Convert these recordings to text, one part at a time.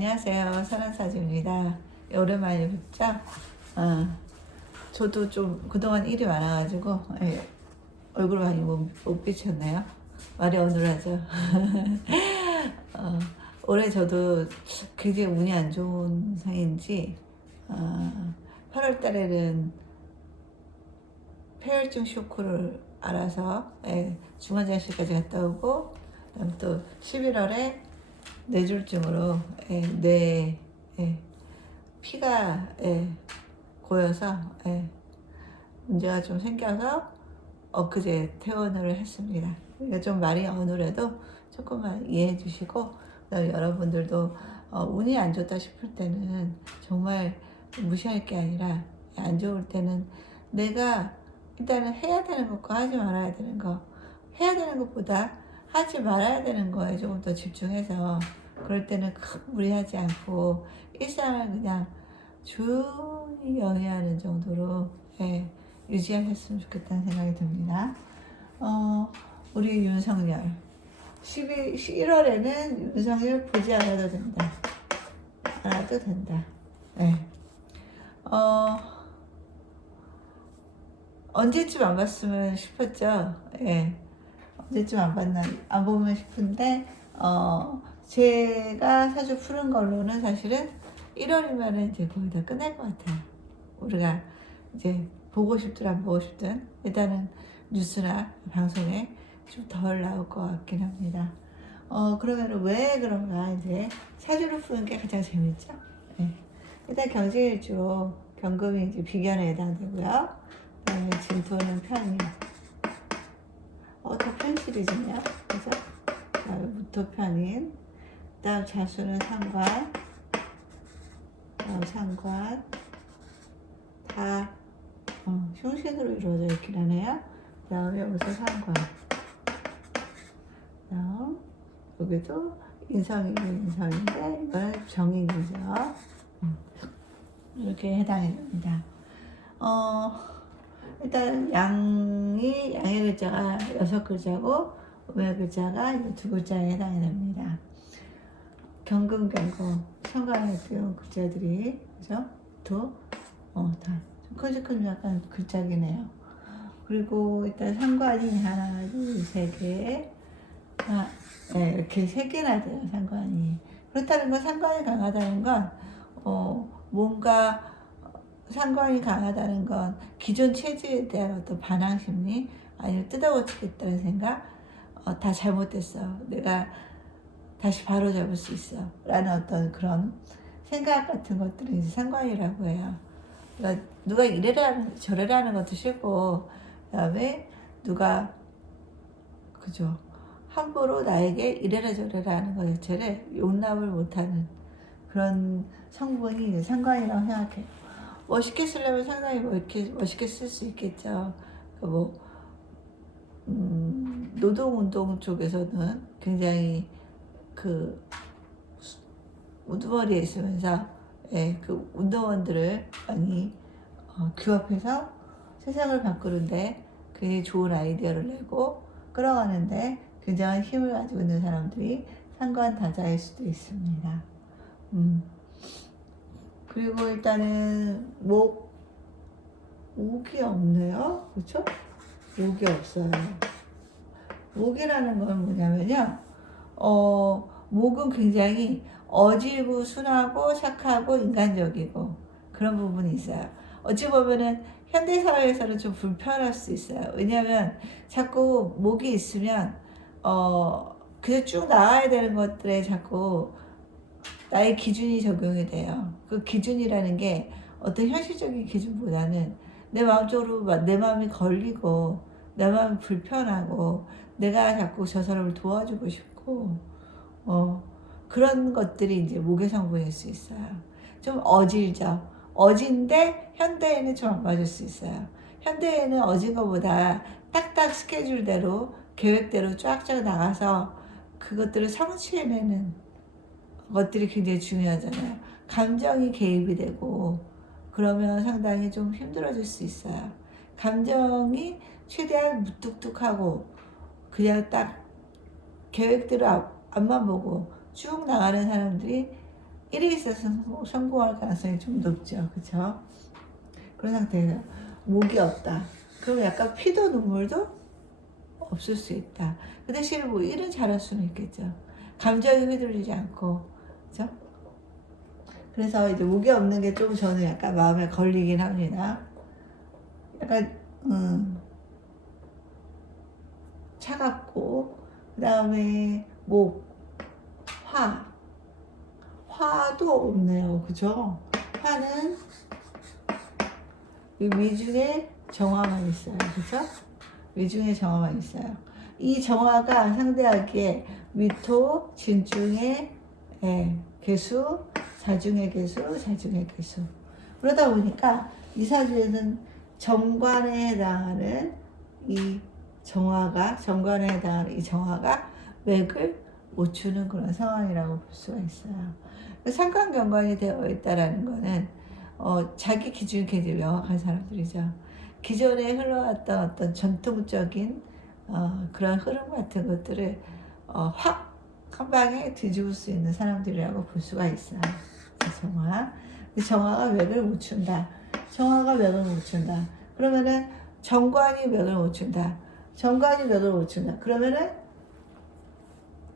안녕하세요. 설한사주입니다. 오랜만에 뵙죠? 저도 좀 그동안 일이 많아가지고 얼굴 많이 못 비쳤네요. 말이 어눌하죠. 올해 저도 굉장히 운이 안 좋은 상인지 8월 달에는 폐혈증 쇼크를 알아서 중환자실까지 갔다 오고, 그다음 또 11월에 뇌졸중으로 뇌에 피가 고여서 문제가 좀 생겨서 엊그제 퇴원을 했습니다. 그러니까 좀 말이 어눌해도 조금만 이해해 주시고, 그다음에 여러분들도 운이 안 좋다 싶을 때는 정말 무시할 게 아니라, 안 좋을 때는 내가 일단은 해야 되는 것과 하지 말아야 되는 거, 해야 되는 것보다 하지 말아야 되는 거에 조금 더 집중해서, 그럴 때는 큰 무리하지 않고 일상을 그냥 조용히 영위하는 정도로 유지하셨으면 좋겠다는 생각이 듭니다. 우리 윤석열 11월에는 윤석열 보지 않아도 된다. 않아도 된다. 언제쯤 안 봤으면 싶었죠. 언제쯤 안 보면 싶은데, 제가 사주 푸른 걸로는 사실은 1월이면은 이제 거의 다 끝날 것 같아요. 우리가 이제 보고 싶든 안 보고 싶든 일단은 뉴스나 방송에 좀 덜 나올 것 같긴 합니다. 그러면 왜 그런가, 이제 사주를 푸는 게 가장 재밌죠. 일단 경제일주 경금이 이제 비견에 해당되고요. 그다음에 진토는 편이 더 편실이지요. 그죠? 무토편인, 그다음 자수는 상관, 그다음 상관 다 흉신으로 이루어져 있긴 하네요. 그다음에 여기서 상관, 그다음 여기도 인성인데 이거는 정인이죠. 이렇게 해당이 됩니다. 일단 양의 글자가 6글자고 음의 글자가 2글자에 해당이 됩니다. 경금, 상관에 들어온 글자들이, 그죠? 다 큼직큼 약간 글자기네요. 그리고 일단 상관이 하나, 둘, 세 개, 이렇게 3개나 돼요, 상관이. 그렇다는 건, 상관이 강하다는 건, 뭔가 상관이 강하다는 건 기존 체제에 대한 어떤 반항 심리, 아니면 뜯어고치겠다는 생각, 다 잘못됐어, 내가 다시 바로 잡을 수 있어 라는 어떤 그런 생각 같은 것들을 이제 상관이라고 해요. 그러니까 누가 이래라 저래라 하는 것도 싫고, 그 다음에 누가, 그죠, 함부로 나에게 이래라 저래라 하는 것 자체를 용납을 못하는 그런 성분이 이제 상관이라고 생각해요. 멋있게 쓰려면 상당히 멋있게 쓸 수 있겠죠. 노동운동 쪽에서는 굉장히 그 우두머리에 있으면서 그 운동원들을 많이 규합해서 세상을 바꾸는데 굉장히 좋은 아이디어를 내고 끌어가는데 굉장한 힘을 가지고 있는 사람들이 상관다자일 수도 있습니다. 그리고 일단은 목이 없네요. 그렇죠? 목이 없어요. 목이라는 건 뭐냐면요, 목은 굉장히 어지고 순하고 착하고 인간적이고 그런 부분이 있어요. 어찌 보면은 현대사회에서는 좀 불편할 수 있어요. 왜냐하면 자꾸 목이 있으면 그냥 쭉 나와야 되는 것들에 자꾸 나의 기준이 적용이 돼요. 그 기준이라는 게 어떤 현실적인 기준보다는 내 마음이 걸리고 내 마음이 불편하고 내가 자꾸 저 사람을 도와주고 싶고 그런 것들이 이제 목의 성분일 수 있어요. 좀 어질죠. 어진데 현대에는 좀 안 맞을 수 있어요. 현대에는 어진 것보다 딱딱 스케줄대로 계획대로 쫙쫙 나가서 그것들을 성취해내는 것들이 굉장히 중요하잖아요. 감정이 개입이 되고 그러면 상당히 좀 힘들어질 수 있어요. 감정이 최대한 무뚝뚝하고 그냥 딱 계획대로 앞만 보고 쭉 나가는 사람들이 일에 있어서 성공할 가능성이 좀 높죠. 그쵸? 그런 상태에서 목이 없다. 그럼 약간 피도 눈물도 없을 수 있다. 그 대신에 뭐 일은 잘할 수는 있겠죠. 감정이 휘둘리지 않고. 그죠? 그래서 이제 목이 없는 게 좀 저는 약간 마음에 걸리긴 합니다. 약간, 차갑고, 그 다음에 목, 화도 없네요. 그죠? 화는 이 위중에 정화만 있어요. 그죠? 위중에 정화만 있어요. 이 정화가 상대하기에 위토, 진중의 개수, 사중의 개수, 자중의 개수. 그러다 보니까 이 사주에는 정관에 해당하는 이 정관에 해당하는 이 정화가 맥을 못 추는 그런 상황이라고 볼 수가 있어요. 상관경관이 되어 있다라는 거는 자기 기준이 굉장히 명확한 사람들이죠. 기존에 흘러왔던 어떤 전통적인 그런 흐름 같은 것들을 확 한 방에 뒤집을 수 있는 사람들이라고 볼 수가 있어요. 정화가 맥을 못 춘다. 정화가 맥을 못 춘다. 그러면은 정관이 맥을 못 춘다. 정관이 맥을 못 춘다. 그러면은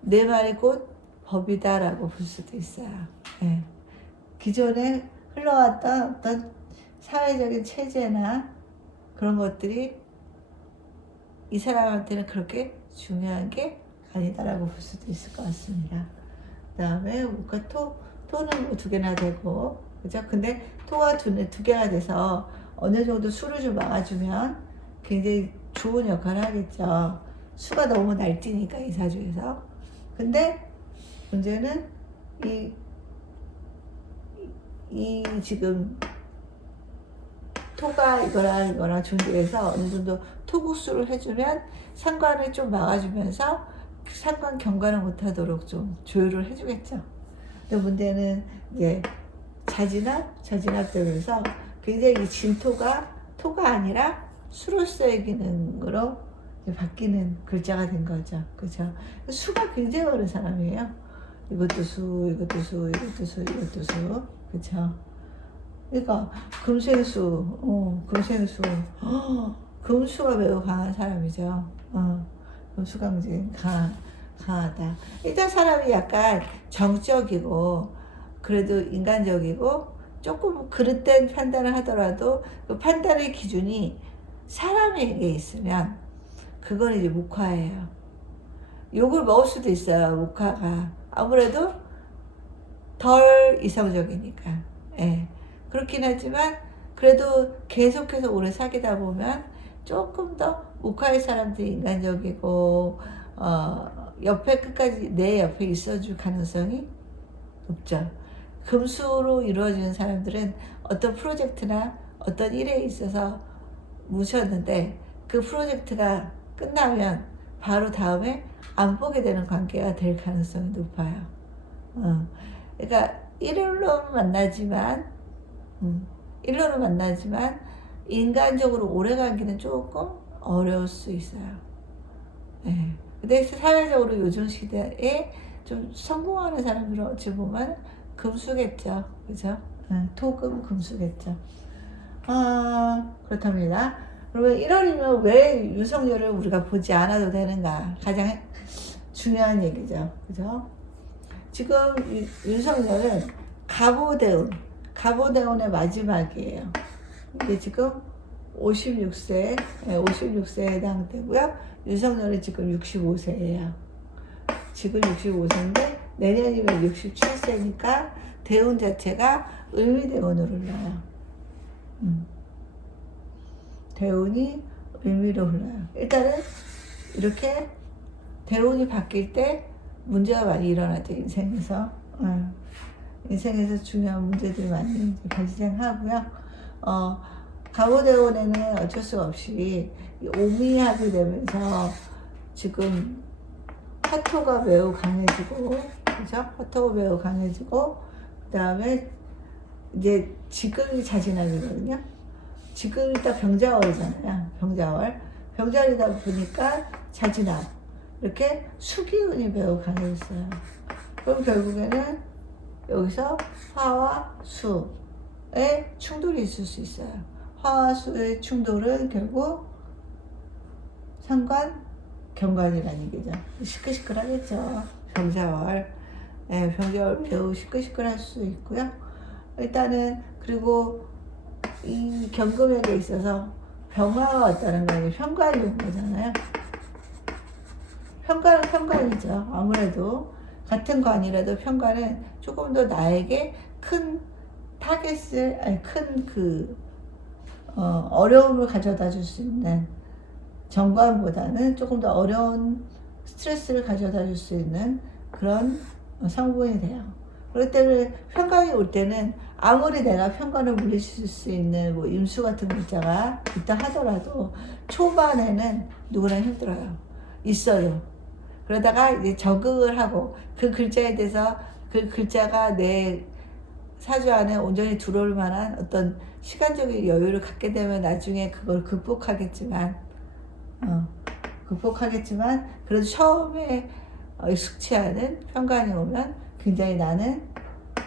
내 말이 곧 법이다라고 볼 수도 있어요. 네. 기존에 흘러왔던 어떤 사회적인 체제나 그런 것들이 이 사람한테는 그렇게 중요한 게 아니다라고 볼 수도 있을 것 같습니다. 그 다음에 우가 토는 뭐 2개나 되고, 그죠? 근데 토가 두 개가 돼서 어느 정도 수를 좀 막아주면 굉장히 좋은 역할을 하겠죠. 수가 너무 날뛰니까 이 사주에서. 근데 문제는 이 지금 토가 이거랑 준비해서 어느 정도 토국수를 해주면 상관을 좀 막아주면서 상관 경관을 못하도록 좀 조율을 해주겠죠. 근데 문제는 이제 저진압되면서 굉장히 진토가 토가 아니라 수로서의 기능으로 바뀌는 글자가 된 거죠. 그죠? 수가 굉장히 어려운 사람이에요. 이것도 수, 이것도 수, 이것도 수, 이것도 수. 그쵸? 그러니까 금생수, 금생수. 금수가 매우 강한 사람이죠. 금수가 굉장히 강하다. 일단 사람이 약간 정적이고 그래도 인간적이고 조금 그릇된 판단을 하더라도 그 판단의 기준이 사람에게 있으면 그건 이제 목화예요. 욕을 먹을 수도 있어요. 목화가 아무래도 덜 이성적이니까. 예. 그렇긴 하지만 그래도 계속해서 오래 사귀다 보면 조금 더 목화의 사람들이 인간적이고 옆에 끝까지 내 옆에 있어줄 가능성이 높죠. 금수로 이루어지는 사람들은 어떤 프로젝트나 어떤 일에 있어서 뭉쳤는데 그 프로젝트가 끝나면 바로 다음에 안 보게 되는 관계가 될 가능성이 높아요. 그러니까 일요일로는 만나지만 인간적으로 오래 가기는 조금 어려울 수 있어요. 네. 근데 사회적으로 요즘 시대에 좀 성공하는 사람들은 어찌 보면 금수겠죠. 그죠? 토금 금수겠죠. 그렇답니다. 그러면 1월이면 왜 윤석열을 우리가 보지 않아도 되는가? 가장 중요한 얘기죠. 그죠? 지금 윤석열은 가보대운의 마지막이에요. 이게 지금 56세에 해당되고요. 윤석열은 지금 65세예요. 지금 65세인데 내년이면 67세니까 대운 자체가 을미대운으로 흘러요. 대운이 을미로 흘러요. 일단은 이렇게 대운이 바뀔 때 문제가 많이 일어나죠. 인생에서 중요한 문제들이 많이 발생하고요. 가보대운에는 어쩔 수 없이 오미합이 되면서 지금 화토가 매우 강해지고, 그죠? 화토가 매우 강해지고, 그 다음에 이제 지금이 자진합이거든요. 지금이 딱 병자월이잖아요. 병자월이다 보니까 자진합. 이렇게 수기운이 매우 강해졌어요. 그럼 결국에는 여기서 화와 수의 충돌이 있을 수 있어요. 화와 수의 충돌은 결국 상관, 경관이라는 얘기죠. 시끌시끌하겠죠. 병자월. 네, 병자월 매우 시끌시끌할 수 있고요. 일단은 그리고 이 경금에게 있어서 병화가 왔다는 건 편관이 온 거잖아요. 편관은 편관이죠. 아무래도 같은 관이라도 편관은 조금 더 나에게 큰 타겟을, 아니 큰 어려움을 가져다 줄 수 있는 정관보다는 조금 더 어려운 스트레스를 가져다 줄 수 있는 그런 성분이 돼요. 그럴 때는 편관이 올 때는 아무리 내가 편관을 물리칠 수 있는 뭐 임수 같은 글자가 있다 하더라도 초반에는 누구나 힘들어요. 있어요. 그러다가 이제 적응을 하고 그 글자에 대해서 그 글자가 내 사주 안에 온전히 들어올 만한 어떤 시간적인 여유를 갖게 되면 나중에 그걸 극복하겠지만 그래도 처음에 숙취하는 편관이 오면 굉장히 나는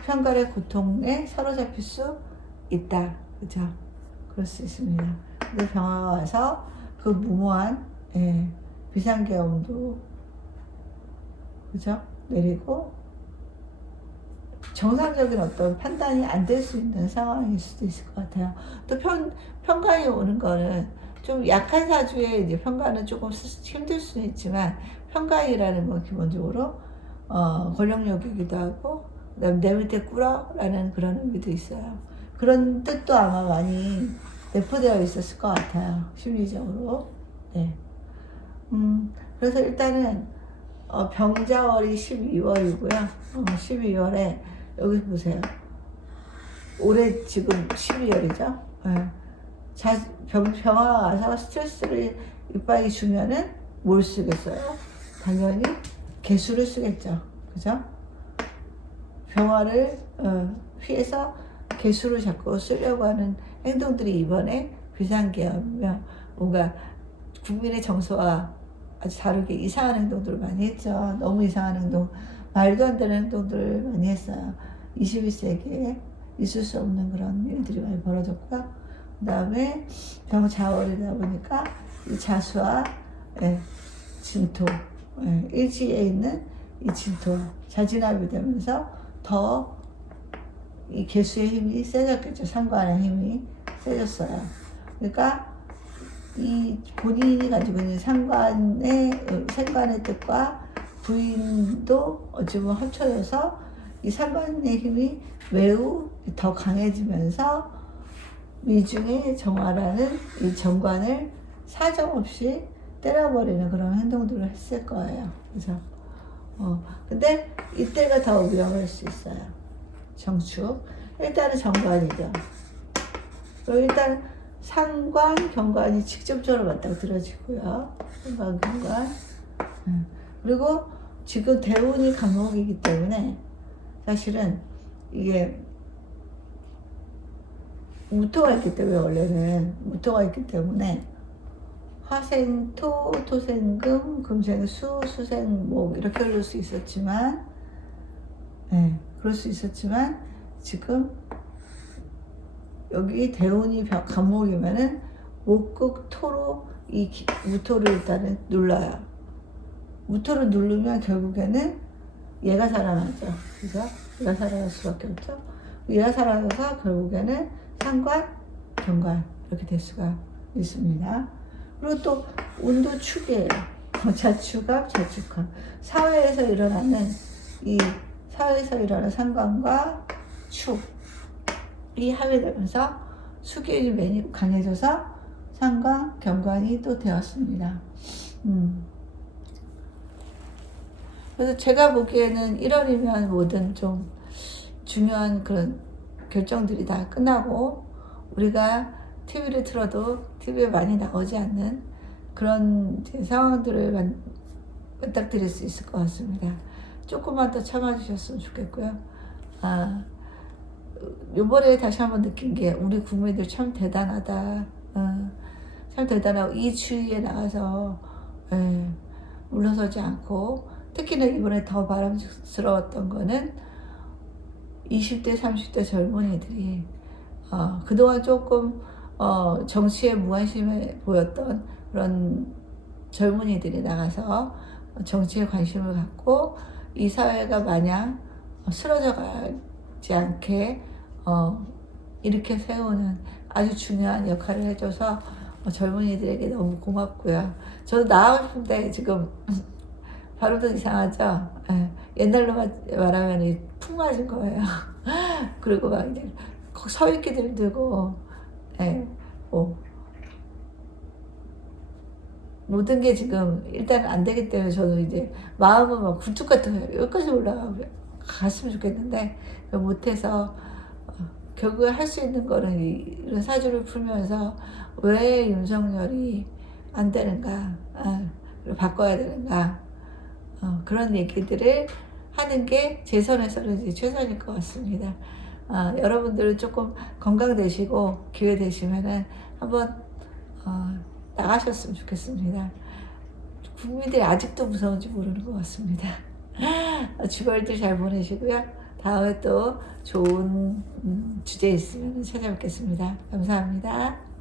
편관의 고통에 사로잡힐 수 있다. 그죠? 그럴 수 있습니다. 근데 병화가 와서 그 무모한 비상계엄도 그죠? 내리고 정상적인 어떤 판단이 안 될 수 있는 상황일 수도 있을 것 같아요. 또 편관이 오는 거는 좀 약한 사주에 이제 편관은 조금 힘들 수는 있지만 편관이라는 건 기본적으로 권력욕이기도 하고 그다음 내 밑에 꿇어라는 그런 의미도 있어요. 그런 뜻도 아마 많이 내포되어 있었을 것 같아요. 심리적으로. 네. 그래서 일단은 병자월이 12월이고요. 12월에 여기 보세요. 올해 지금 12월이죠. 네. 병화가 와서 스트레스를 이빨이 주면은 뭘 쓰겠어요? 당연히 개수를 쓰겠죠. 그죠? 병화를 피해서 개수를 자꾸 쓰려고 하는 행동들이 이번에 비상계엄이며 뭔가 국민의 정서와 아주 다르게 이상한 행동들을 많이 했죠. 너무 이상한 행동, 말도 안 되는 행동들을 많이 했어요. 21세기에 있을 수 없는 그런 일들이 많이 벌어졌고요. 그 다음에 병자월이다 보니까 이 자수와 진토, 일지에 있는 이 진토, 자진합이 되면서 더 이 개수의 힘이 세졌겠죠. 상관의 힘이 세졌어요. 그러니까 이 본인이 가지고 있는 상관의 뜻과 부인도 어찌 보면 합쳐져서 이 상관의 힘이 매우 더 강해지면서 미중의 정화라는 이 정관을 사정없이 때려버리는 그런 행동들을 했을 거예요. 그죠? 근데 이때가 더 위험할 수 있어요. 정축. 일단은 정관이죠. 그리고 일단 상관, 경관이 직접적으로 맞닥뜨려지고요. 상관, 경관. 그리고 지금 대운이 간목이기 때문에 사실은 이게 무토가 있기 때문에 원래는 무토가 있기 때문에 화생토, 토생금, 금생수, 수생목 이렇게 흘릴 수 있었지만 그럴 수 있었지만 지금 여기 대운이 간목이면은 목극토로 이 무토를 일단은 눌러요. 무토를 누르면 결국에는 얘가 살아나죠. 그죠? 얘가 살아날 수밖에 없죠. 얘가 살아나서 결국에는 상관, 경관 이렇게 될 수가 있습니다. 그리고 또 운도 축이에요. 자축합, 자축합. 사회에서 일어나는 상관과 축이 합의되면서 수기운이 매우 강해져서 상관, 경관이 또 되었습니다. 그래서 제가 보기에는 1월이면 모든 좀 중요한 그런 결정들이 다 끝나고 우리가 TV를 틀어도 TV에 많이 나오지 않는 그런 상황들을 맞닥뜨릴 수 있을 것 같습니다. 조금만 더 참아주셨으면 좋겠고요. 요번에 다시 한번 느낀 게 우리 국민들 참 대단하다. 참 대단하고 이 추위에 나가서 물러서지 않고 특히나 이번에 더 바람스러웠던 거는 20대, 30대 젊은이들이 그동안 조금 정치에 무관심해 보였던 그런 젊은이들이 나가서 정치에 관심을 갖고 이 사회가 마냥 쓰러져 가지 않게 이렇게 세우는 아주 중요한 역할을 해줘서 젊은이들에게 너무 고맙고요. 저도 나가고 싶은데 지금 발음도 이상하죠? 예, 옛날로 말하면 푹 맞은 거예요. 그리고 막 이제 서 있기도 힘들고, 예, 뭐 모든 게 지금 일단 안 되기 때문에 저는 이제 마음은 막 굴뚝 같은 거예요. 여기까지 올라갔으면 좋겠는데 못해서 결국에 할 수 있는 거는 이런 사주를 풀면서 왜 윤석열이 안 되는가, 바꿔야 되는가, 그런 얘기들을 하는 게 제 선에서는 이제 최선일 것 같습니다. 여러분들은 조금 건강되시고 기회 되시면은 한번 나가셨으면 좋겠습니다. 국민들이 아직도 무서운지 모르는 것 같습니다. 주말들 잘 보내시고요. 다음에 또 좋은 주제 있으면 찾아뵙겠습니다. 감사합니다.